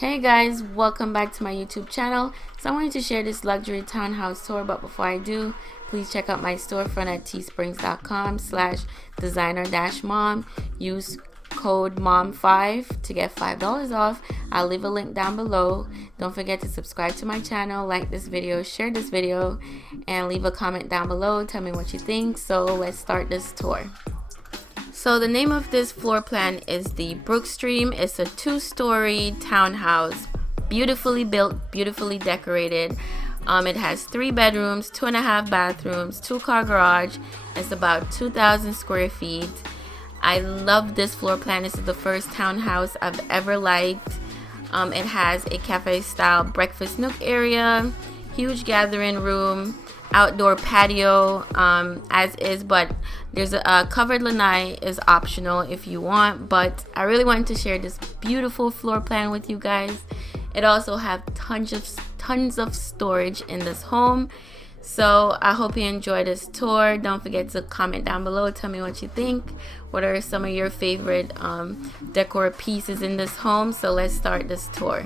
Hey guys, welcome back to my YouTube channel. So I wanted to share this luxury townhouse tour, but before I do, please check out my storefront at teesprings.com/designer-mom. Use code MOM5 to get $5 off. I'll leave a link down below. Don't forget to subscribe to my channel, like this video, share this video, and leave a comment down below. Tell me what you think. So let's start this tour. So the name of this floor plan is the Brookstream. It's a 2-story townhouse, beautifully built, beautifully decorated. It has 3 bedrooms, 2.5 bathrooms, 2-car garage. It's about 2,000 square feet. I love this floor plan. This is the first townhouse I've ever liked. It has a cafe style breakfast nook area, huge gathering room, outdoor patio as is, but there's a covered lanai is optional if you want, but I really wanted to share this beautiful floor plan with you guys. It also have tons of storage in this home. So I hope you enjoy this tour. Don't forget to comment down below, tell me what you think. What are some of your favorite decor pieces in this home? So let's start this tour.